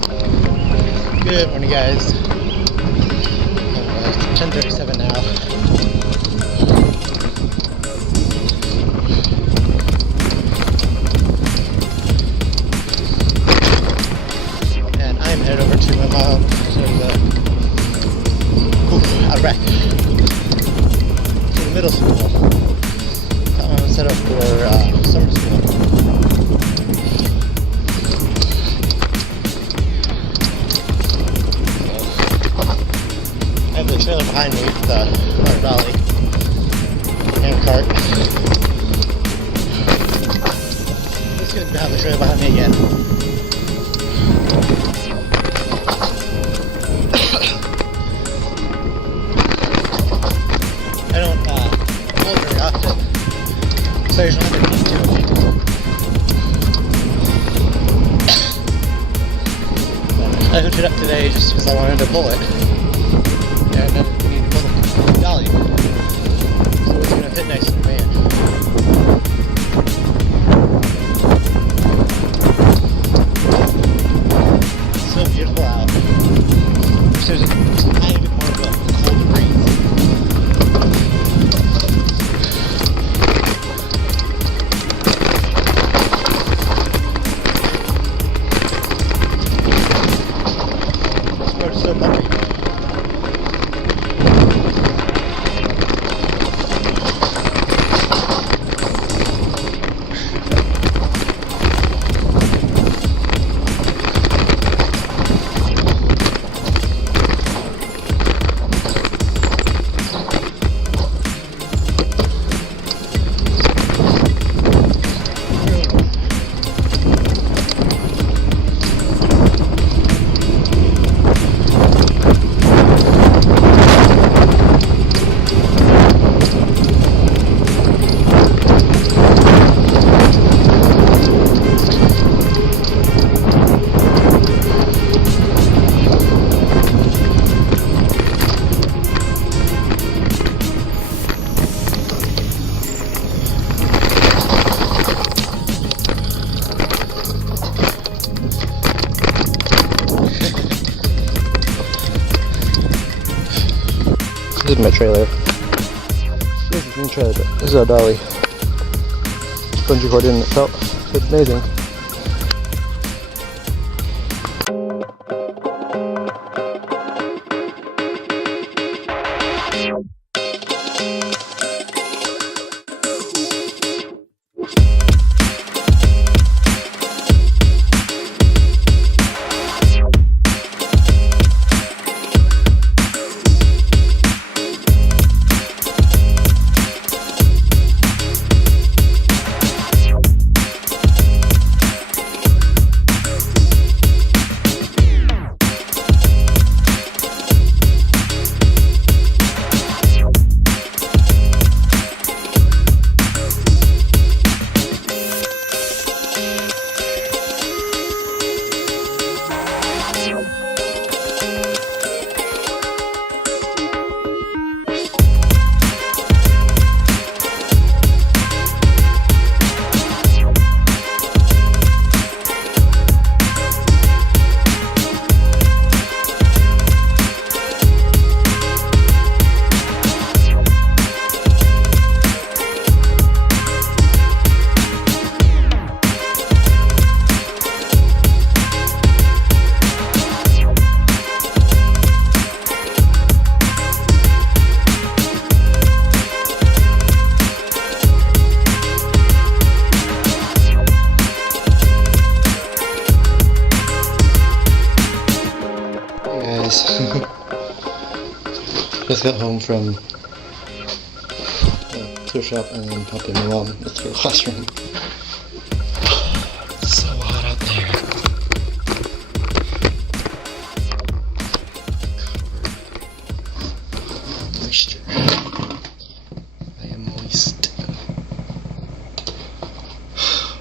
Good morning, guys. It's 10:37 now. And I'm headed over to my mom. There's a wreck to the middle school. I'm set up for summer school. I have the trailer behind me with the Karud dolly and cart. It's good to have the trailer behind me again. I don't hold very often, so I usually have to need to. I hooked it up today just because I wanted to pull it. And then we need to pull the dolly, so it's going to fit nice in the van. It's so beautiful out. There's a tiny bit more of a cold breeze. This road is so bumpy. This is my trailer. This is my trailer, but this is our dolly. Bungee cord in itself, so it's amazing. Just got home from the tour shop and then popped in my mom to the classroom. It's so hot out there. Moisture. I am moist.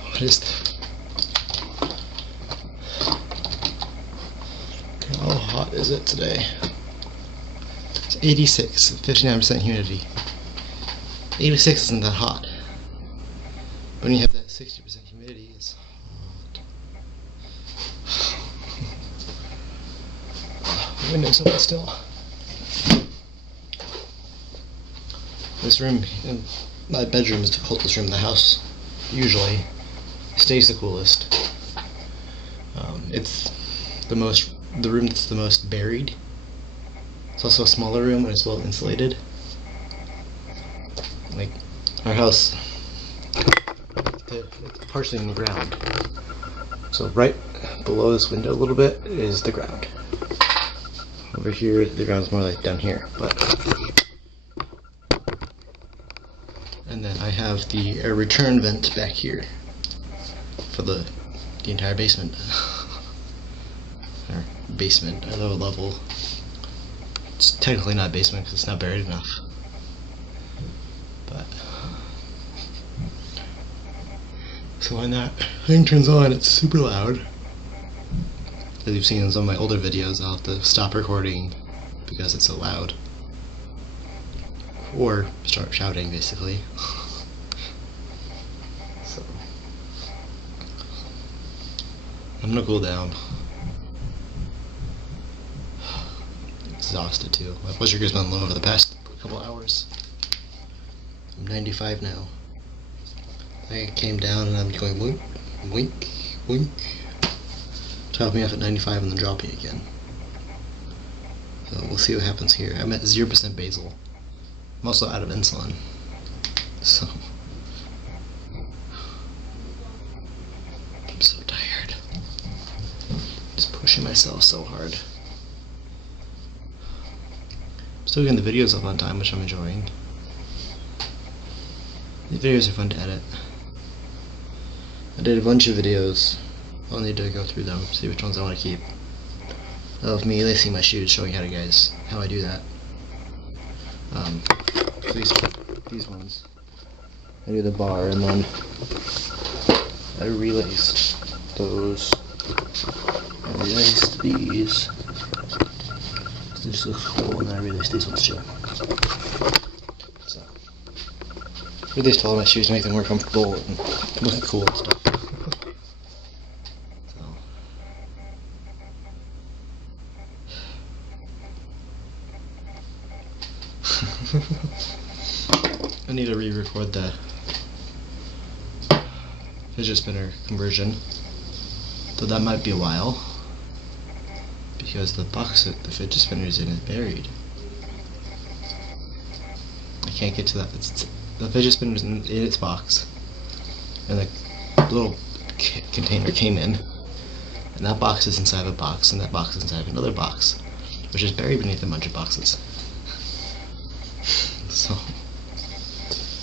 What is that? How hot is it today? It's 86, 59% humidity. 86 isn't that hot. When you have that 60% humidity, it's hot. Windows open still. This room, my bedroom, is the coldest room in the house. Usually, stays the coolest. It's the room that's the most buried. It's also a smaller room and it's well insulated. Like our house, it's partially in the ground. So right below this window a little bit is the ground. Over here, the ground's more like down here, but. And then I have the air return vent back here for the entire basement. Or basement, a low level. It's technically not basement because it's not buried enough. But so when that thing turns on, it's super loud. As you've seen in some of my older videos, I'll have to stop recording because it's so loud. Or start shouting, basically. So I'm gonna cool down. Exhausted too. My blood sugar's been low over the past couple hours. I'm 95 now. I came down and I'm going wink, wink, wink. Top me off at 95 and then drop me again. So we'll see what happens here. I'm at 0% basal. I'm also out of insulin. So I'm so tired. Just pushing myself so hard. Still getting the videos up on time, which I'm enjoying. The videos are fun to edit. I did a bunch of videos. I'll need to go through them, see which ones I want to keep. Of me lacing my shoes, showing how I do that. These ones. I do the bar and then I relaced those. I relaced these. This looks cool, and then I relaced these ones too. So, relaced all of my shoes to make them more comfortable and look cool and stuff. So, I need to re-record the fidget spinner conversion, though that might be a while. Because the box that the fidget spinner is in is buried. I can't get to that. The fidget spinner is in its box, and the little container came in, and that box is inside of a box, and that box is inside of another box, which is buried beneath a bunch of boxes. So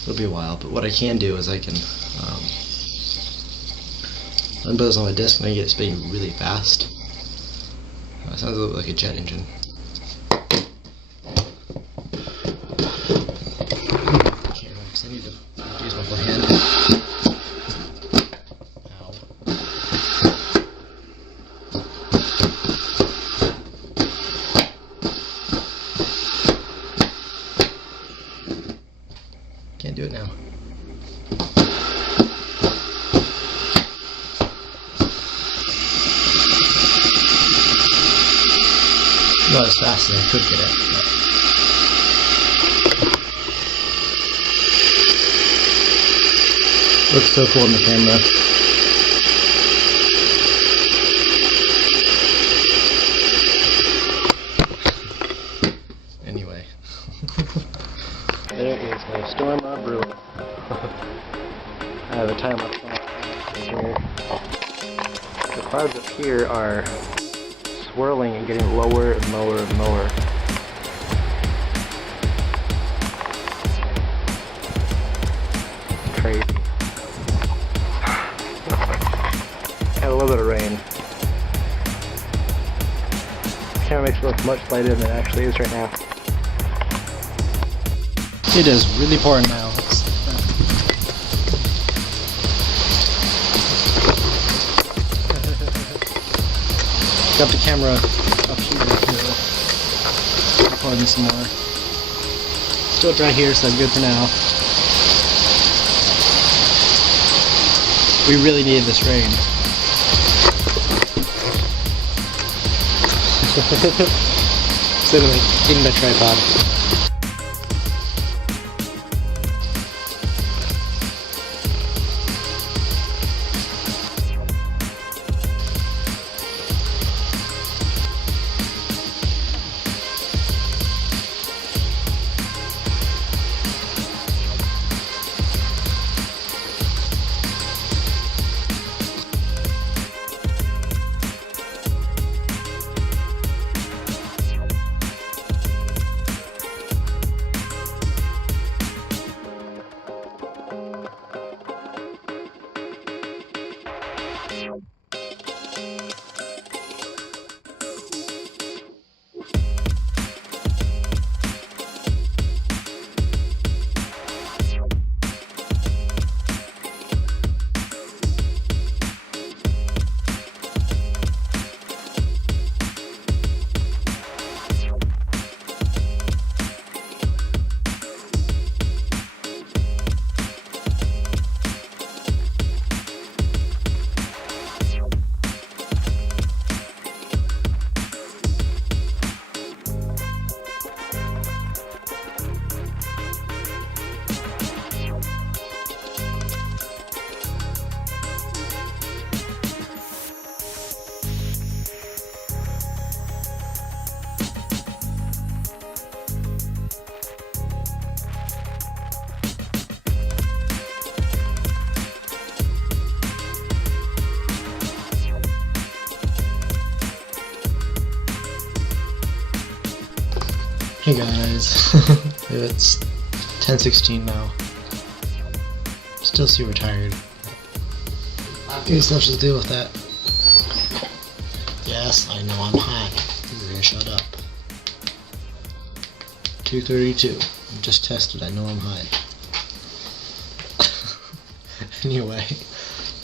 it'll be a while. But what I can do is I can unput this on my disc and I get it spinning really fast. It sounds a little bit like a jet engine. Can't relax, I need to use my full hand. Ow. Can't do it now. Not as fast as I could get it. Looks so cool in the camera. Anyway. There is a storm of brewing. I have a time lapse here. The clouds up here are swirling and getting lower and lower and lower. Crazy. Had a little bit of rain. This camera makes it look much lighter than it actually is right now. It is really pouring now. Got the camera up here, recording some more. Still dry here, so I'm good for now. We really needed this rain. Sitting in my tripod. Hey guys, it's 10:16 now. Still super tired. I guess I'll just deal with that. Yes, I know I'm high. You're gonna shut up. 2:32. Just tested. I know I'm high. Anyway,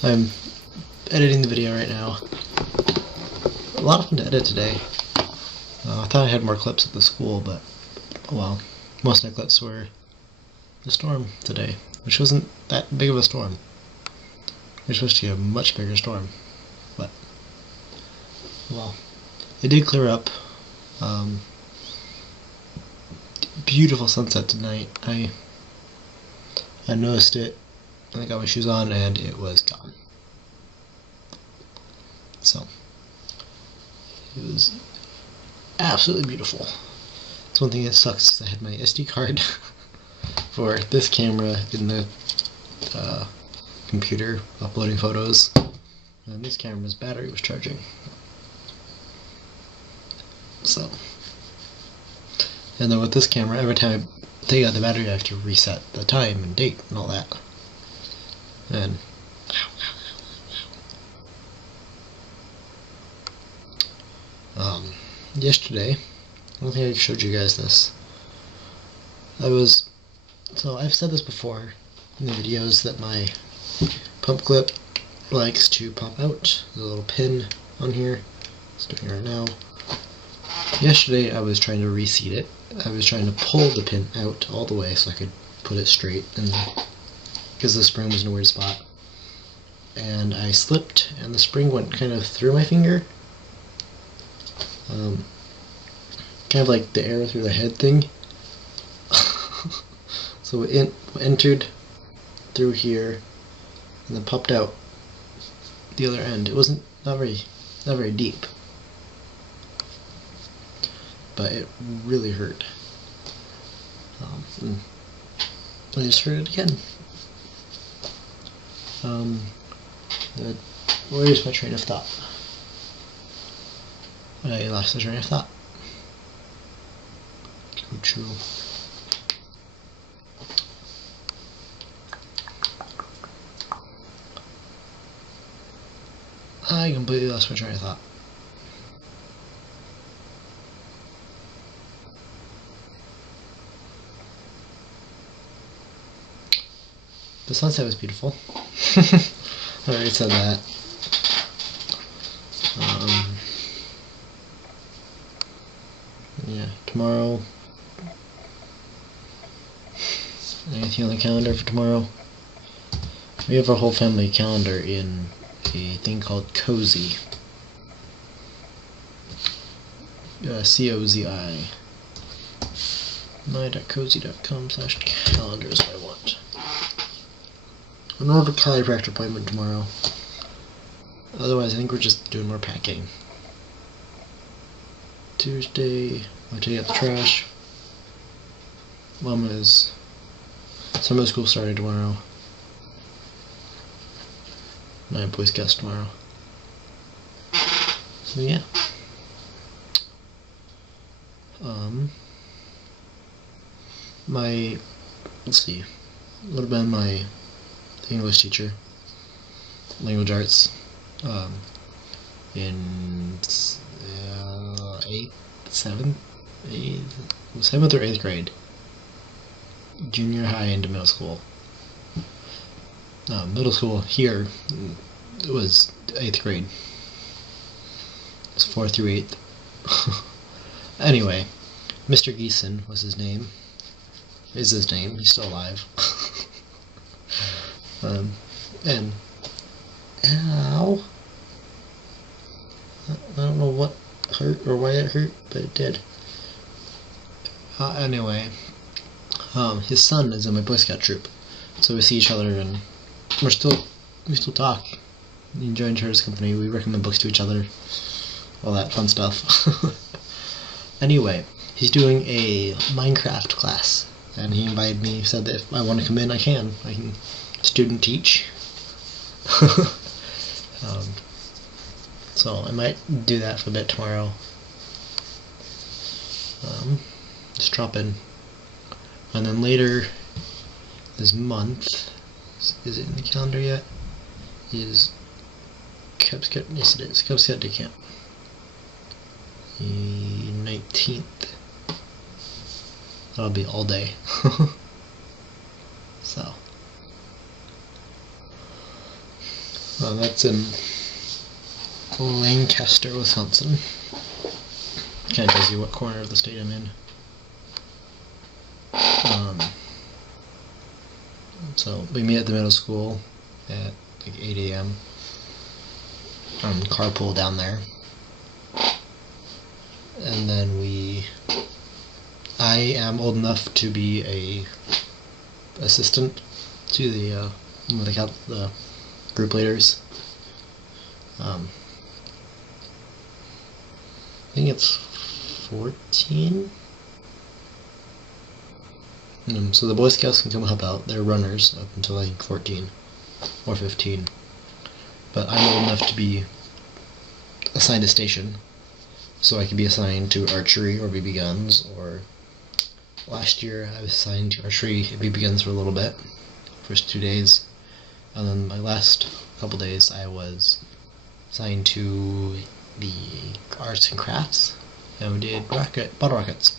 I'm editing the video right now. A lot of fun to edit today. I thought I had more clips at the school, but oh well. Most of my clips were the storm today, which wasn't that big of a storm. It was supposed to be a much bigger storm, but well, it did clear up. Beautiful sunset tonight. I noticed it, and I got my shoes on, and it was gone. So it was absolutely beautiful. It's one thing that sucks is I had my SD card for this camera in the computer uploading photos, and this camera's battery was charging. So, and then with this camera, every time I take out the battery, I have to reset the time and date and all that. And yesterday, I don't think I showed you guys this. So I've said this before in the videos that my pump clip likes to pop out. There's a little pin on here. It's doing it right now. Yesterday I was trying to reseat it. I was trying to pull the pin out all the way so I could put it straight, and because the spring was in a weird spot. And I slipped, and the spring went kind of through my finger. Kind of like the arrow through the head thing. So it entered through here and then popped out the other end. It wasn't not very deep, but it really hurt. And I just hurt it again. Where's my train of thought? I lost the train of thought. True. I completely lost my train of thought. The sunset was beautiful. I already said that. Yeah, tomorrow. Anything on the calendar for tomorrow? We have our whole family calendar in a thing called Cozy. COZI. my.cozy.com/calendar is what I want. I don't have a chiropractor appointment tomorrow. Otherwise, I think we're just doing more packing. Tuesday, I'll take out the trash. Mama's summer school starting tomorrow. My Boy Scouts tomorrow. So yeah. Let's see. Would have been my English teacher, language arts, in 7th or 8th grade, junior high into middle school. Middle school here, it was 8th grade. It's 4th through 8th. Anyway, Mr. Geeson was his name. Is his name. He's still alive. And ow. I don't know what hurt or why it hurt, but it did. Anyway, his son is in my Boy Scout troop, so we see each other and we still talk. We enjoy each other's company. We recommend books to each other, all that fun stuff. Anyway, he's doing a Minecraft class, and he invited me. He said that if I want to come in, I can student teach. So I might do that for a bit tomorrow. Just drop in. And then later this month, is it in the calendar yet? Is Cub Scout, yes it is, Cub Scout Day Camp. The 19th. That'll be all day. So. That's in Lancaster, Wisconsin. Kind of tells you what corner of the state I'm in. So we meet at the middle school at like 8 a.m. Carpool down there, and then I am old enough to be a assistant to the the group leaders. I think it's 14. So the Boy Scouts can come help out. They're runners up until I think 14 or 15. But I'm old enough to be assigned a station, so I could be assigned to archery or BB guns. Or last year I was assigned to archery and BB guns for a little bit, first 2 days, and then my last couple days I was assigned to the arts and crafts, and we did bottle rockets.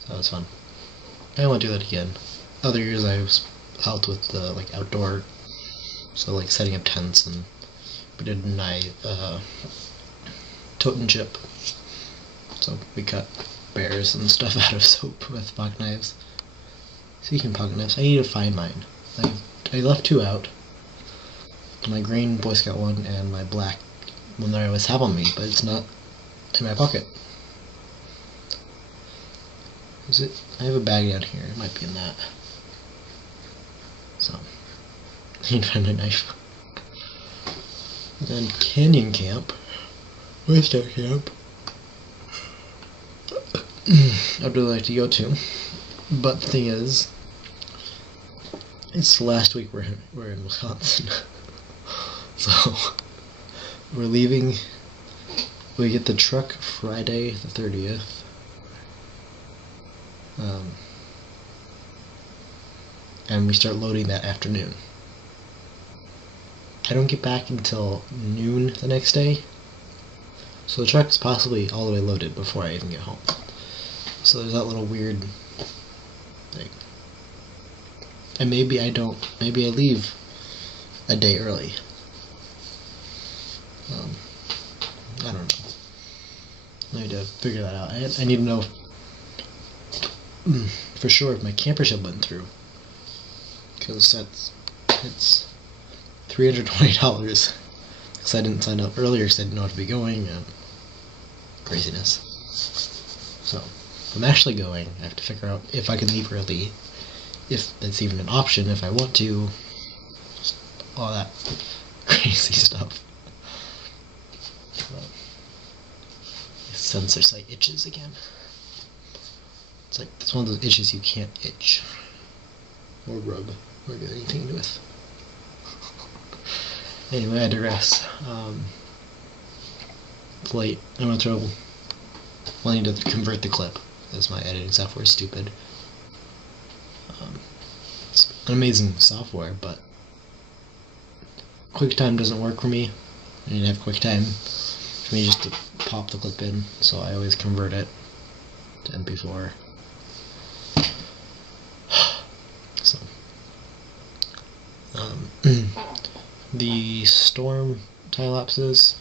So that was fun. I want to do that again. Other years I've helped with the outdoor, so setting up tents, and we did a night tote and chip. So we cut bears and stuff out of soap with pocket knives. Speaking of pocket knives, I need to find mine. I left 2 out. My green Boy Scout one and my black one that I always have on me, but it's not in my pocket. Is it? I have a bag down here. It might be in that. So, I need to find my knife. Then Canyon Camp, Boy Scout Camp, I'd really like to go to, but the thing is, it's the last week we're in Wisconsin. So we're leaving. We get the truck Friday the 30th. And we start loading that afternoon. I don't get back until noon the next day, so the truck's possibly all the way loaded before I even get home. So there's that little weird thing. And maybe I leave a day early. I don't know. I need to figure that out. I need to know for sure if my campership went through, because it's $320 because I didn't sign up earlier because I didn't know how to be going, and craziness. So, if I'm actually going, I have to figure out if I can leave early, if that's even an option, if I want to, all that crazy stuff. My sensor site itches again. It's one of those itches you can't itch, or rub, or do anything with. Anyway, I digress. It's late. I'm in trouble. Wanting to convert the clip, as my editing software is stupid. It's an amazing software, but QuickTime doesn't work for me. I didn't have QuickTime for me just to pop the clip in, so I always convert it to MP4. So, the storm time lapses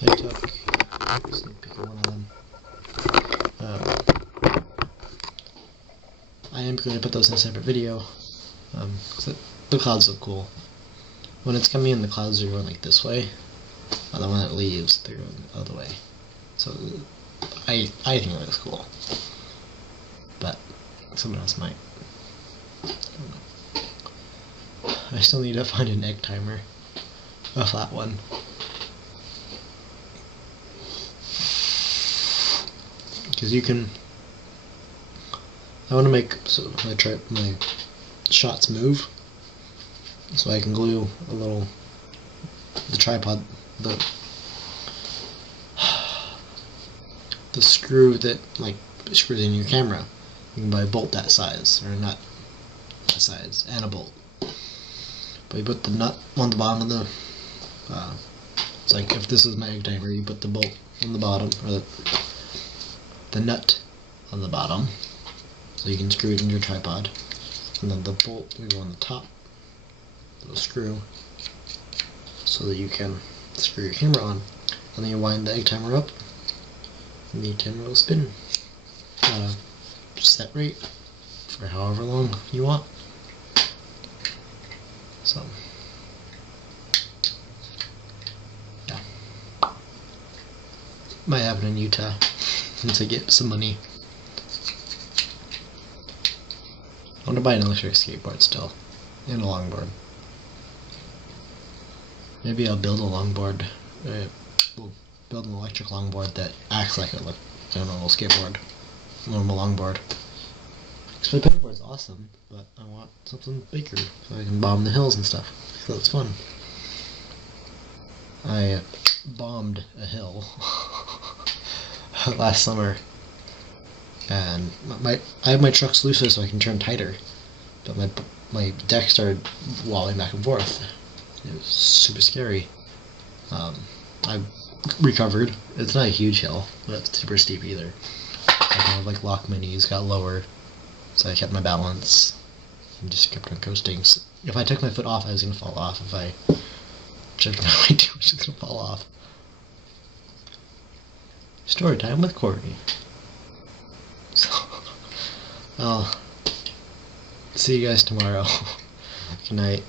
I took. Sneak peek of one of them. I am going to put those in a separate video. Cause the clouds look cool. When it's coming in, the clouds are going like this way. The one that leaves, they're going the other way. So I think it looks cool. But someone else might. I don't know. I still need to find an egg timer. A flat one. Because you can. I want to make so my shots move, so I can glue the tripod, the screw that screws in your camera. You can buy a bolt that size, or a nut that size, and a bolt. But you put the nut on the bottom of the. It's like if this is my egg timer, you put the bolt on the bottom, or the nut on the bottom, so you can screw it into your tripod, and then the bolt will go on the top, little screw, so that you can screw your camera on, and then you wind the egg timer up, and the timer will spin at a set rate for however long you want. So, yeah, might have it in Utah once I get some money. I want to buy an electric skateboard still, and a longboard. Maybe I'll build a longboard. We'll build an electric longboard that acts like a normal skateboard, a normal longboard. Because my paddleboard's awesome, but I want something bigger so I can bomb the hills and stuff. So it's fun. I bombed a hill last summer, and I have my trucks looser so I can turn tighter, but my deck started wobbling back and forth. It was super scary. I recovered. It's not a huge hill, but it's super steep either. I kind of locked my knees, got lower, so I kept my balance and just kept on coasting. So if I took my foot off, I was gonna fall off. If I jerked my way too much, I was gonna fall off. Story time with Courtney. So, I'll see you guys tomorrow. Good night.